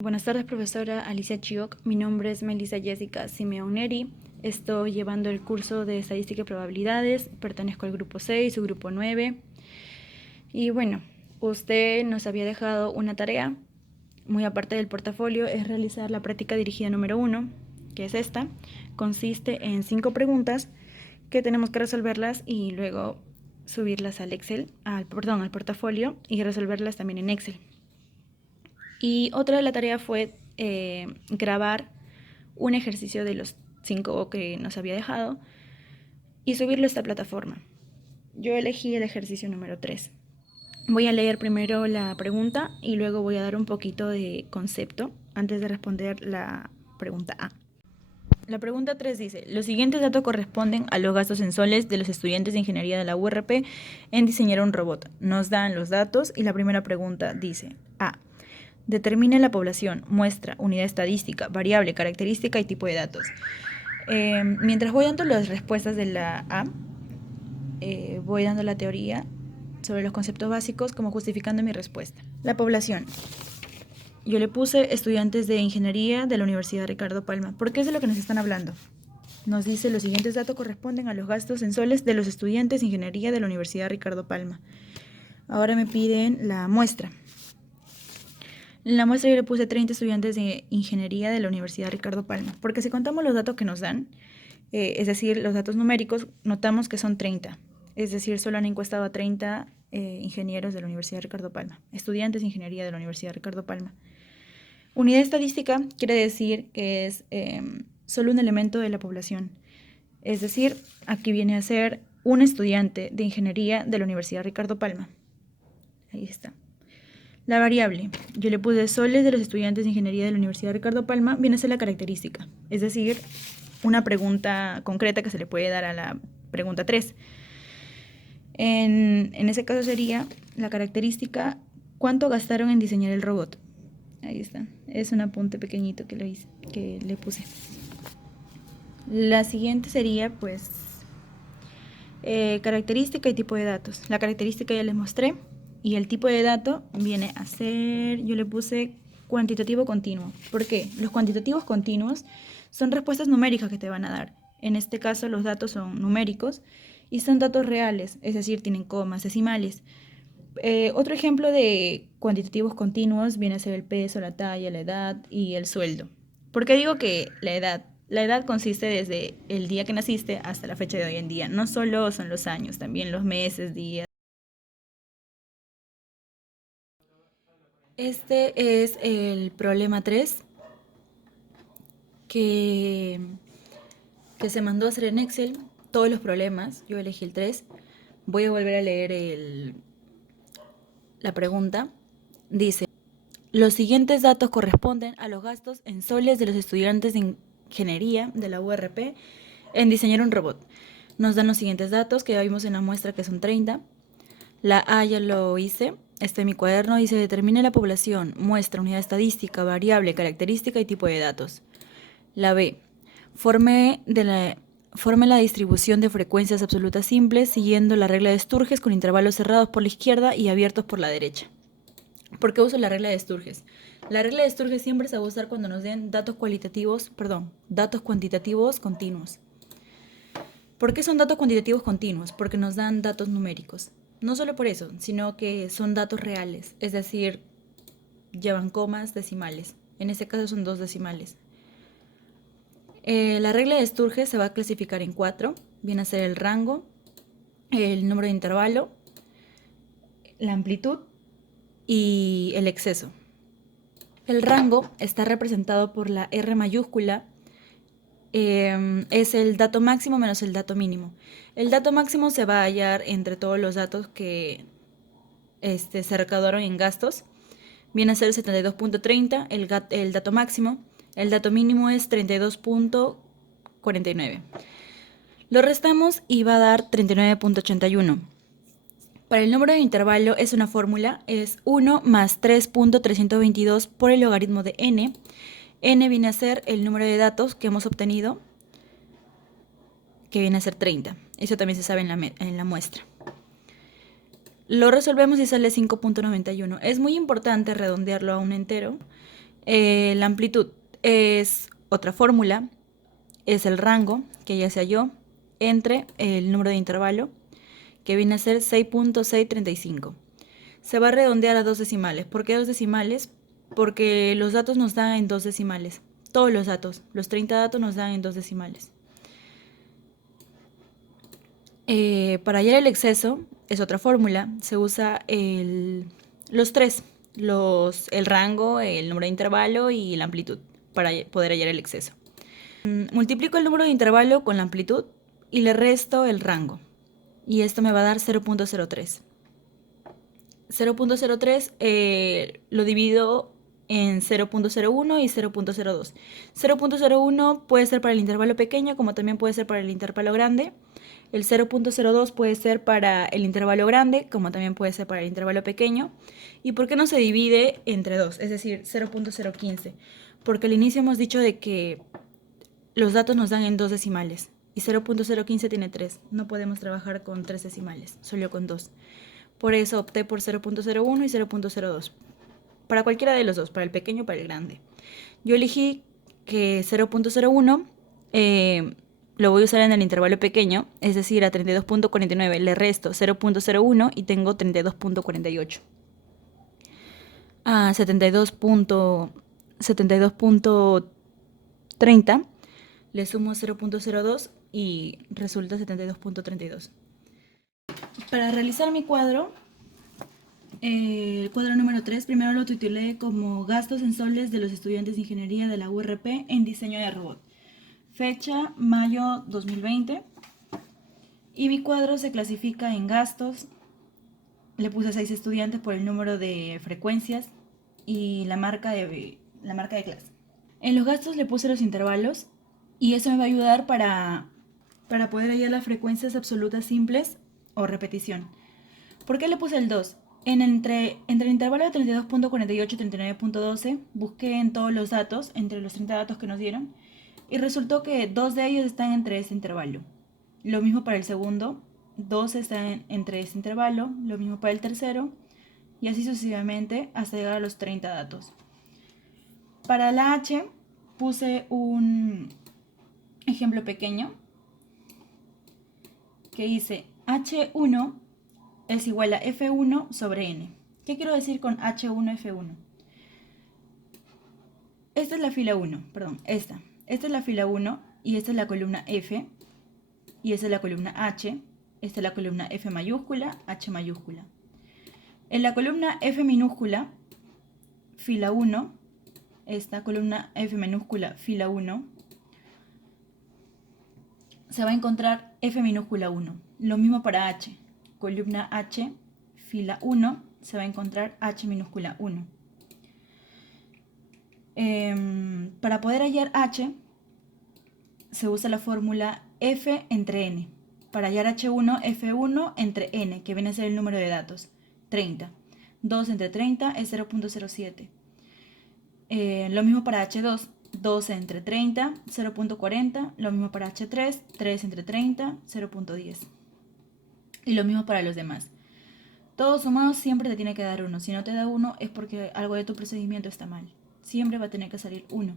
Buenas tardes, profesora Alicia Chioc. Mi nombre es Melissa Jessica Simeón Neri. Estoy llevando el curso de Estadística y Probabilidades. Pertenezco al grupo 6, su grupo 9. Y bueno, usted nos había dejado una tarea, muy aparte del portafolio, es realizar la práctica dirigida número 1, que es esta. Consiste en 5 preguntas que tenemos que resolverlas y luego subirlas al al portafolio y resolverlas también en Excel. Y otra de la tarea fue grabar un ejercicio de los 5 que nos había dejado y subirlo a esta plataforma. Yo elegí el ejercicio número 3. Voy a leer primero la pregunta y luego voy a dar un poquito de concepto antes de responder la pregunta A. La pregunta 3 dice, los siguientes datos corresponden a los gastos en soles de los estudiantes de ingeniería de la URP en diseñar un robot. Nos dan los datos y la primera pregunta dice, A. Determine la población, muestra, unidad estadística, variable, característica y tipo de datos. Mientras voy dando las respuestas de la A, voy dando la teoría sobre los conceptos básicos como justificando mi respuesta. La población. Yo le puse estudiantes de ingeniería de la Universidad Ricardo Palma. ¿Por qué es de lo que nos están hablando? Nos dice los siguientes datos corresponden a los gastos en soles de los estudiantes de ingeniería de la Universidad Ricardo Palma. Ahora me piden la muestra. En la muestra yo le puse 30 estudiantes de ingeniería de la Universidad Ricardo Palma, porque si contamos los datos que nos dan, es decir, los datos numéricos, notamos que son 30. Es decir, solo han encuestado a 30 ingenieros de la Universidad Ricardo Palma, estudiantes de ingeniería de la Universidad Ricardo Palma. Unidad estadística quiere decir que es solo un elemento de la población. Es decir, aquí viene a ser un estudiante de ingeniería de la Universidad Ricardo Palma. Ahí está. La variable, yo le puse soles de los estudiantes de ingeniería de la Universidad Ricardo Palma, viene a ser la característica, es decir, una pregunta concreta que se le puede dar a la pregunta 3. En ese caso sería la característica, ¿cuánto gastaron en diseñar el robot? Ahí está, es un apunte pequeñito que le puse. La siguiente sería, pues, característica y tipo de datos. La característica ya les mostré. Y el tipo de dato viene a ser, yo le puse cuantitativo continuo. ¿Por qué? Los cuantitativos continuos son respuestas numéricas que te van a dar. En este caso los datos son numéricos y son datos reales, es decir, tienen comas, decimales. Otro ejemplo de cuantitativos continuos viene a ser el peso, la talla, la edad y el sueldo. ¿Por qué digo que la edad? La edad consiste desde el día que naciste hasta la fecha de hoy en día. No solo son los años, también los meses, días. Este es el problema 3 que, que se mandó a hacer en Excel. Todos los problemas, yo elegí el 3. Voy a volver a leer la pregunta. Dice, los siguientes datos corresponden a los gastos en soles de los estudiantes de ingeniería de la URP en diseñar un robot. Nos dan los siguientes datos que ya vimos en la muestra que son 30. La A ya lo hice. Está en mi cuaderno, dice determine la población, muestra, unidad estadística, variable, característica y tipo de datos. La B, forme la distribución de frecuencias absolutas simples siguiendo la regla de Sturges con intervalos cerrados por la izquierda y abiertos por la derecha. ¿Por qué uso la regla de Sturges? La regla de Sturges siempre se va a usar cuando nos den datos cuantitativos continuos. ¿Por qué son datos cuantitativos continuos? Porque nos dan datos numéricos. No solo por eso, sino que son datos reales, es decir, llevan comas, decimales. En este caso son 2 decimales. La regla de Sturges se va a clasificar en 4. Viene a ser el rango, el número de intervalo, la amplitud y el exceso. El rango está representado por la R mayúscula. Es el dato máximo menos el dato mínimo. El dato máximo se va a hallar entre todos los datos que se recaudaron en gastos. Viene a ser 72.30 el dato máximo. El dato mínimo es 32.49. Lo restamos y va a dar 39.81. Para el número de intervalo es una fórmula, es 1 más 3.322 por el logaritmo de n. N viene a ser el número de datos que hemos obtenido, que viene a ser 30. Eso también se sabe en la muestra. Lo resolvemos y sale 5.91. Es muy importante redondearlo a un entero La amplitud es otra fórmula, es el rango que ya se halló entre el número de intervalo, que viene a ser 6.635. Se va a redondear a 2 decimales. ¿Por qué 2 decimales? Porque los datos nos dan en 2 decimales. Todos los datos, los 30 datos nos dan en 2 decimales. Para hallar el exceso, es otra fórmula, se usa los tres, el rango, el número de intervalo y la amplitud para poder hallar el exceso. Multiplico el número de intervalo con la amplitud y le resto el rango. Y esto me va a dar 0.03. 0.03 lo divido en 0.01 y 0.02. 0.01 puede ser para el intervalo pequeño como también puede ser para el intervalo grande. El 0.02 puede ser para el intervalo grande como también puede ser para el intervalo pequeño. ¿Y por qué no se divide entre 2? Es decir, 0.015. Porque al inicio hemos dicho de que los datos nos dan en 2 decimales y 0.015 tiene 3. No podemos trabajar con 3 decimales, solo con 2. Por eso opté por 0.01 y 0.02. Para cualquiera de los dos, para el pequeño o para el grande. Yo elegí que 0.01 lo voy a usar en el intervalo pequeño, es decir, a 32.49 le resto 0.01 y tengo 32.48. A 72.30 le sumo 0.02 y resulta 72.32. Para realizar mi cuadro, el cuadro número 3, primero lo titulé como Gastos en soles de los estudiantes de ingeniería de la URP en diseño de robot. Fecha, mayo 2020. Y mi cuadro se clasifica en gastos. Le puse 6 estudiantes por el número de frecuencias y la marca de clase. En los gastos le puse los intervalos y eso me va a ayudar para poder hallar las frecuencias absolutas simples o repetición. ¿Por qué le puse el 2? Entre el intervalo de 32.48 y 39.12 busqué en todos los datos, entre los 30 datos que nos dieron, y resultó que 2 de ellos están entre ese intervalo. Lo mismo para el segundo, 2 están entre ese intervalo, lo mismo para el tercero, y así sucesivamente hasta llegar a los 30 datos. Para la H puse un ejemplo pequeño que dice H1 es igual a F1 sobre N. ¿Qué quiero decir con H1, F1? Esta es la fila 1, perdón, esta es la fila 1 y esta es la columna F y esta es la columna H, esta es la columna F mayúscula, H mayúscula. En la columna F minúscula, fila 1, esta columna F minúscula, fila 1, se va a encontrar F minúscula 1. Lo mismo para H. Columna H, fila 1, se va a encontrar H minúscula 1. Para poder hallar H, se usa la fórmula F entre N. Para hallar H1, F1 entre N, que viene a ser el número de datos, 30. 2 entre 30 es 0.07. Lo mismo para H2, 2 entre 30, 0.40. Lo mismo para H3, 3 entre 30, 0.10. Y lo mismo para los demás. Todos sumados siempre te tiene que dar 1. Si no te da 1 es porque algo de tu procedimiento está mal. Siempre va a tener que salir 1.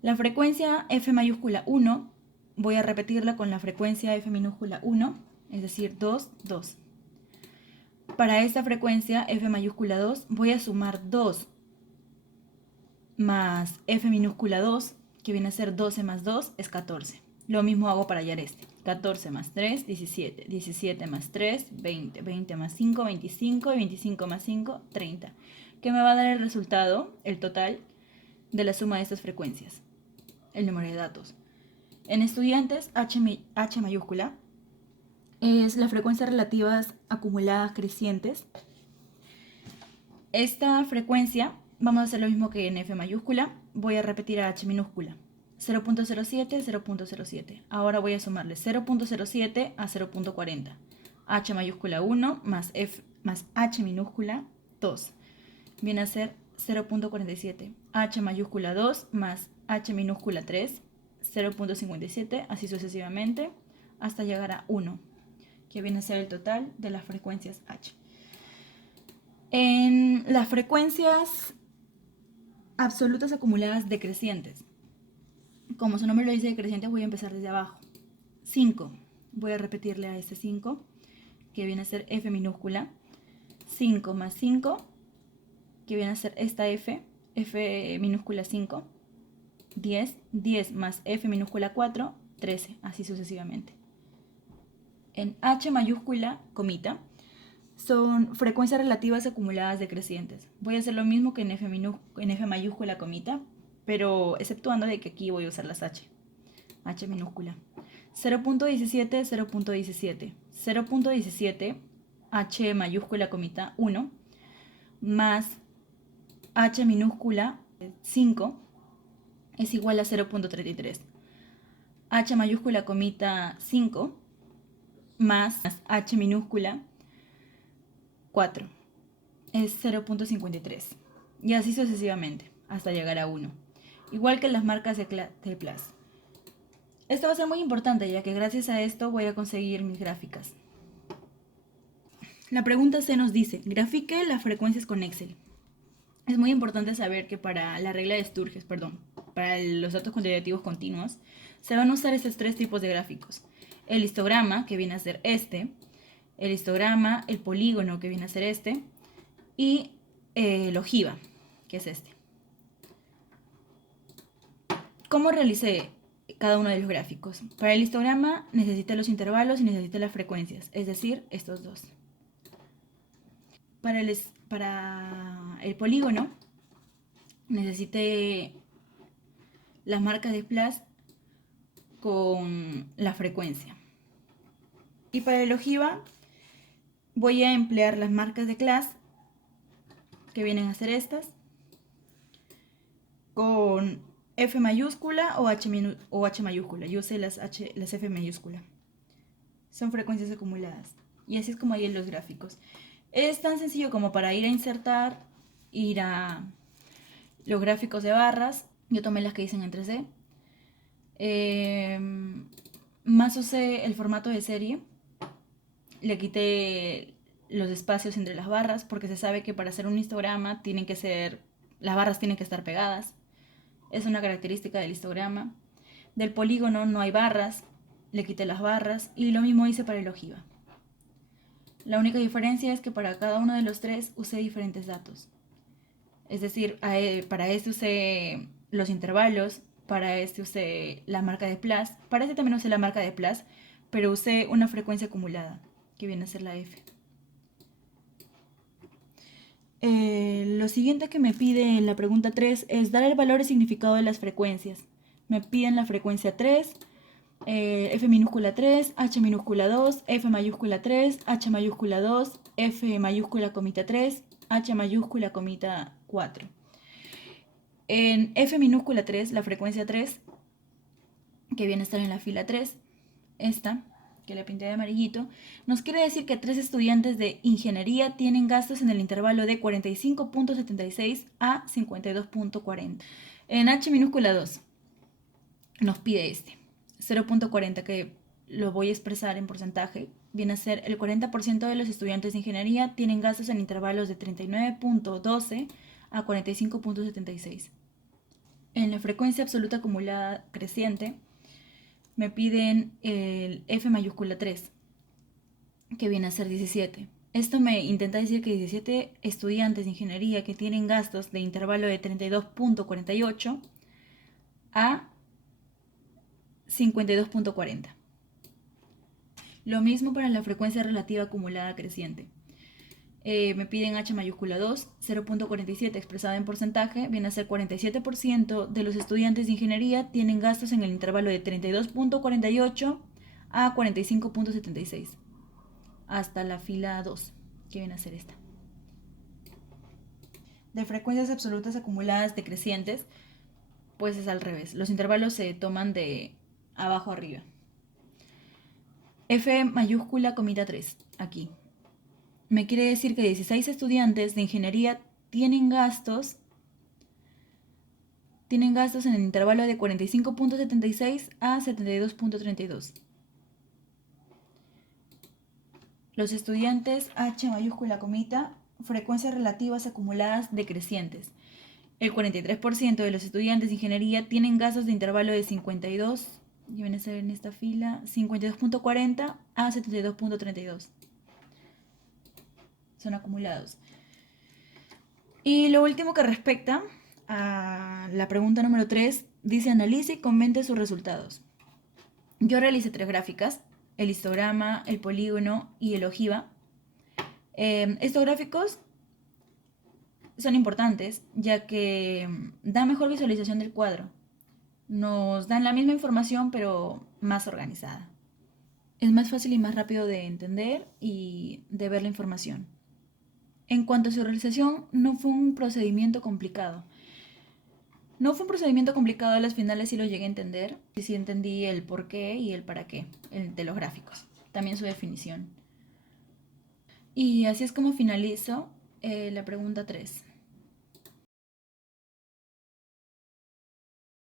La frecuencia F mayúscula 1, voy a repetirla con la frecuencia F minúscula 1, es decir, 2, 2. Para esta frecuencia F mayúscula 2 voy a sumar 2 más F minúscula 2, que viene a ser 12 más 2, es 14. Lo mismo hago para hallar este. 14 más 3, 17. 17 más 3, 20. 20 más 5, 25. Y 25 más 5, 30. Que me va a dar el resultado, el total, de la suma de estas frecuencias. El número de datos. En estudiantes, H mayúscula es la frecuencia relativas acumuladas crecientes. Esta frecuencia, vamos a hacer lo mismo que en F mayúscula, voy a repetir a H minúscula. 0.07, 0.07. Ahora voy a sumarle 0.07 a 0.40. H mayúscula 1 más F más H minúscula 2. Viene a ser 0.47. H mayúscula 2 más H minúscula 3. 0.57, así sucesivamente, hasta llegar a 1, que viene a ser el total de las frecuencias H. En las frecuencias absolutas acumuladas decrecientes. Como su nombre lo dice, decrecientes, voy a empezar desde abajo. 5. Voy a repetirle a este 5, que viene a ser F minúscula. 5 más 5, que viene a ser esta F, F minúscula 5. 10, 10 más F minúscula 4, 13, así sucesivamente. En H mayúscula, comita, son frecuencias relativas acumuladas decrecientes. Voy a hacer lo mismo que en F mayúscula, comita, pero exceptuando de que aquí voy a usar las H. H minúscula. 0.17, 0.17. 0.17, H mayúscula, comita, 1, más H minúscula, 5, es igual a 0.33. H mayúscula, comita, 5, más H minúscula, 4, es 0.53. Y así sucesivamente, hasta llegar a 1. Igual que las marcas de Plus. Esto va a ser muy importante, ya que gracias a esto voy a conseguir mis gráficas. La pregunta C nos dice, grafique las frecuencias con Excel. Es muy importante saber que para la regla de Sturges, para los datos cuantitativos continuos, se van a usar estos tres tipos de gráficos. El histograma, que viene a ser este, el histograma, el polígono, que viene a ser este, y el ojiva, que es este. ¿Cómo realicé cada uno de los gráficos? Para el histograma necesita los intervalos y necesita las frecuencias, es decir, estos dos. Para el polígono necesité las marcas de Plus con la frecuencia. Y para el ojiva voy a emplear las marcas de class, que vienen a ser estas, con F mayúscula o H mayúscula. Yo usé las F mayúscula. Son frecuencias acumuladas. Y así es como hay en los gráficos. Es tan sencillo como para ir a insertar, ir a los gráficos de barras. Yo tomé las que dicen entre C. Más usé el formato de serie. Le quité los espacios entre las barras porque se sabe que para hacer un histograma las barras tienen que estar pegadas. Es una característica del histograma. Del polígono no hay barras, le quité las barras y lo mismo hice para el ojiva. La única diferencia es que para cada uno de los tres usé diferentes datos. Es decir, para este usé los intervalos, para este usé la marca de Plus, para este también usé la marca de Plus, pero usé una frecuencia acumulada, que viene a ser la F. Lo siguiente que me pide en la pregunta 3 es dar el valor y significado de las frecuencias. Me piden la frecuencia 3, F minúscula 3, H minúscula 2, F mayúscula 3, H mayúscula 2, F mayúscula comita 3, H mayúscula comita 4. En F minúscula 3, la frecuencia 3, que viene a estar en la fila 3, esta, que la pinté de amarillito, nos quiere decir que 3 estudiantes de ingeniería tienen gastos en el intervalo de 45.76 a 52.40. En H minúscula 2 nos pide este 0.40, que lo voy a expresar en porcentaje. Viene a ser el 40% de los estudiantes de ingeniería tienen gastos en intervalos de 39.12 a 45.76. En la frecuencia absoluta acumulada creciente me piden el F mayúscula 3, que viene a ser 17. Esto me intenta decir que 17 estudiantes de ingeniería que tienen gastos de intervalo de 32.48 a 52.40. Lo mismo para la frecuencia relativa acumulada creciente. Me piden H mayúscula 2, 0.47 expresada en porcentaje, viene a ser 47% de los estudiantes de ingeniería tienen gastos en el intervalo de 32.48 a 45.76, hasta la fila 2, que viene a ser esta. De frecuencias absolutas acumuladas decrecientes, pues es al revés. Los intervalos se toman de abajo arriba. F mayúscula comita 3, aquí. Me quiere decir que 16 estudiantes de ingeniería tienen gastos en el intervalo de 45.76 a 72.32. Los estudiantes H mayúscula comita, frecuencias relativas acumuladas decrecientes. El 43% de los estudiantes de ingeniería tienen gastos de intervalo de 52, y van a ser en esta fila, 52.40 a 72.32. Son acumulados. Y lo último que respecta a la pregunta número 3, dice analice y comente sus resultados. Yo realicé 3 gráficas, el histograma, el polígono y el ojiva. Estos gráficos son importantes ya que dan mejor visualización del cuadro. Nos dan la misma información pero más organizada. Es más fácil y más rápido de entender y de ver la información. En cuanto a su realización, no fue un procedimiento complicado. No fue un procedimiento complicado, a las finales sí lo llegué a entender. Sí entendí el por qué y el para qué de los gráficos. También su definición. Y así es como finalizo la pregunta 3.